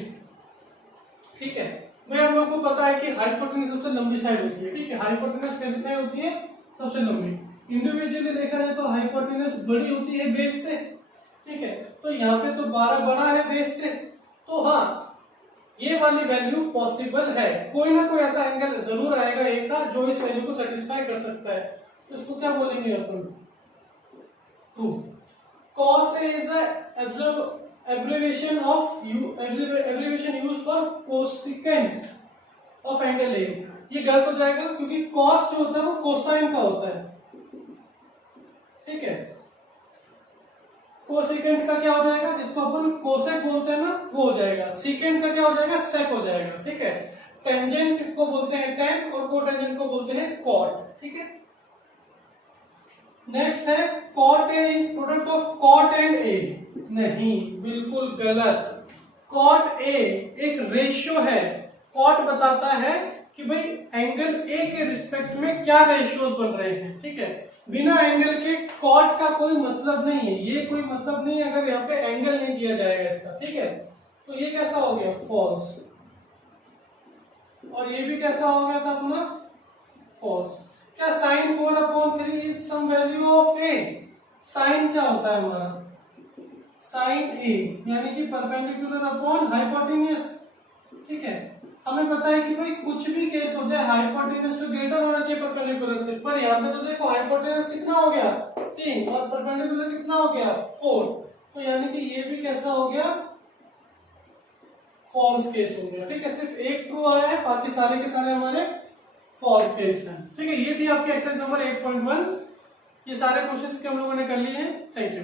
ठीक है, भाई हम लोग को पता है कि हाइपोटेनस सबसे लंबी साइड होती है। ठीक है, हाइपोटेनस कैसी साइड होती है? सबसे लंबी। इंडिविजुअली देखा जाए तो हाइपोटेनस बड़ी होती है बेस से। ठीक है, तो यहाँ पे तो 12 बड़ा है बेस से, तो हाँ ये वाली वैल्यू पॉसिबल है। कोई ना कोई ऐसा एंगल जरूर आएगा एक का जो इस वैल्यू को सेटिस्फाई कर सकता है, तो इसको क्या बोलेंगे अपन? 2। cos a is a abbreviation used for cosecant of angle a। ये गलत हो जाएगा क्योंकि cos जो होता है वो कोसाइन का होता है। ठीक है, कोसेकेंट का क्या हो जाएगा? जिसको अपन कोसेक बोलते हैं ना, वो हो जाएगा। सीकेंट का क्या हो जाएगा? सेक हो जाएगा। ठीक है, टेंजेंट को बोलते हैं tan और कोटेंजेंट को बोलते हैं cot। ठीक है, नेक्स्ट है cot a is product of cot and a। नहीं, बिल्कुल गलत। cot a एक रेशियो है। cot बताता है कि भाई एंगल a के रिस्पेक्ट में क्या रेशियोज बन रहे हैं। ठीक है, बिना एंगल के cot का कोई मतलब नहीं है। ये कोई मतलब नहीं है अगर यहाँ पे एंगल नहीं दिया जाएगा इसका। ठीक है, तो ये कैसा हो गया? फॉल्स। और ये भी कैसा हो गया था अपना? फॉल्स। क्या sin 4/3 is some value of a? sin क्या होता है हमारा? sin a यानी कि परपेंडिकुलर अपॉन हाइपोटेन्यूज। ठीक है, हमें पता है कि भाई कुछ भी केस हो जाए हाइपोटेन्यूज तो ग्रेटर होना चाहिए परपेंडिकुलर से, पर यहाँ पे तो देखो हाइपोटेन्यूज कितना हो गया? 3 और परपेंडिकुलर कितना हो गया? 4। तो यानी कि ये भी कैसा हो गया? फॉल्स केस हो गया। ठीक है, सिर्फ एक ट्रू आया है, बाकी सारे के सारे हमारे फॉल्स केस हैं। ठीक है, ये थी आपकी एक्सरसाइज नंबर 8.1। ये सारे क्वेश्चंस के हम लोगों ने कर लिए हैं। Thank you.